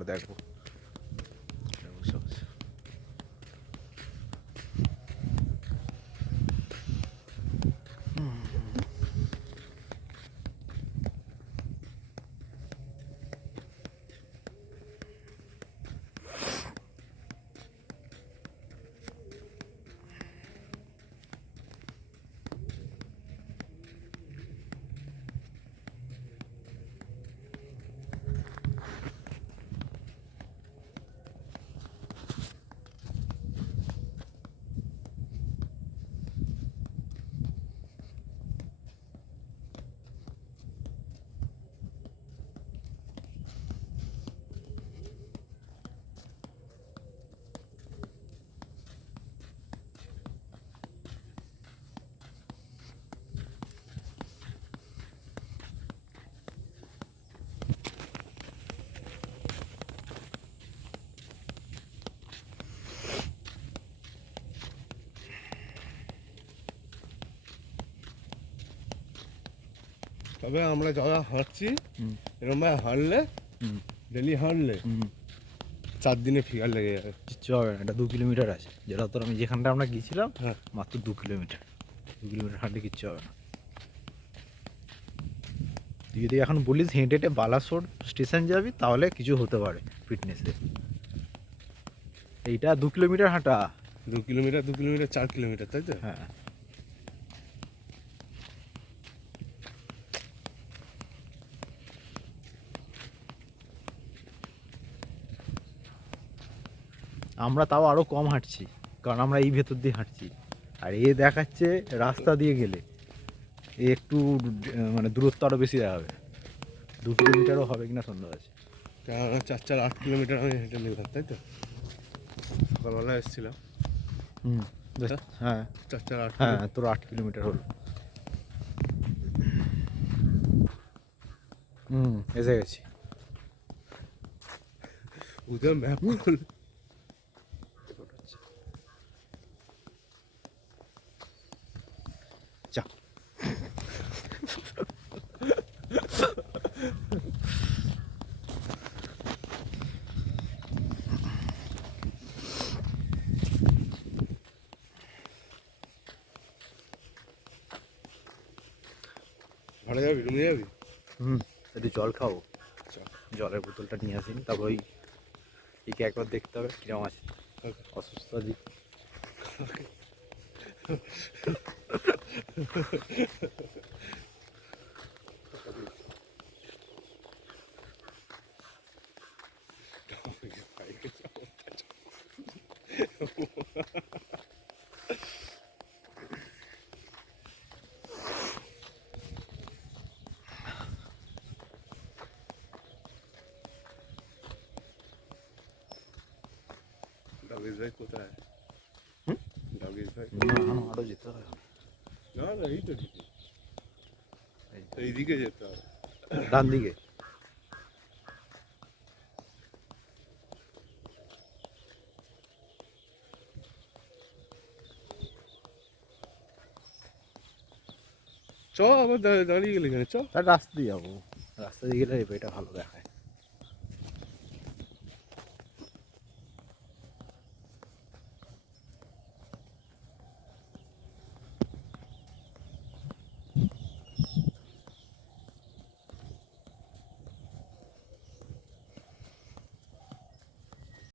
ওটা দেখবো। তবে আমরা যারা হাঁটছি এরকম হাঁটলে ডেলি হাঁটলে 4 দিনে ফিগার লেগে যাবে। কিচ্ছু হবে না, এটা 2 কিলোমিটার আছে, যেটা তোর আমি যেখানটা আমরা গিয়েছিলাম হ্যাঁ মাত্র 2 কিলোমিটার। 2 কিলোমিটার হাঁটলে কিচ্ছু হবে না। তুই যদি এখন বলিস হেঁটে হেঁটে বালাসোর স্টেশন যাবি তাহলে কিছু হতে পারে ফিটনেসে। এইটা 2 কিলোমিটার হাঁটা। 2 কিলোমিটার 2 কিলোমিটার 4 কিলোমিটার, তাই তো? হ্যাঁ, আমরা তাও আরও কম হাঁটছি, কারণ আমরা এই ভেতর দিয়ে হাঁটছি। আর এ দেখাচ্ছে রাস্তা দিয়ে গেলে এ একটু মানে দূরত্ব আরও বেশি দেখাবে। 2 কিলোমিটারও হবে কিনা সন্দেহ আছে। কেননা 4 8 কিলোমিটার আমি হেঁটে নিলাম, তাই তো? সকালবেলা এসেছিলাম। হ্যাঁ 4 হ্যাঁ, তোর 8 কিলোমিটার হলো। এসে গেছি। উদয় ম্যাপ করলে চা ঘরে যাবি, রুমে যাবি? একটু জল খাবো, জলের বোতলটা নিয়ে আসিনি। তারপর ওই একে একবার দেখতে হবে কিরম আছে, অসুস্থ দিক। ডাবিস ভাই কোথায়? ডাবিস ভাই আরও যেতে হবে। না না, এই তো দিকে, এইদিকে যেতে হবে। ডান দিকে। চ আবার দাঁড়িয়ে গেলি কেন? চ। তার রাস্তা দিয়ে যাবো, রাস্তা দিয়ে গেলে এটা ভালো দেখায়।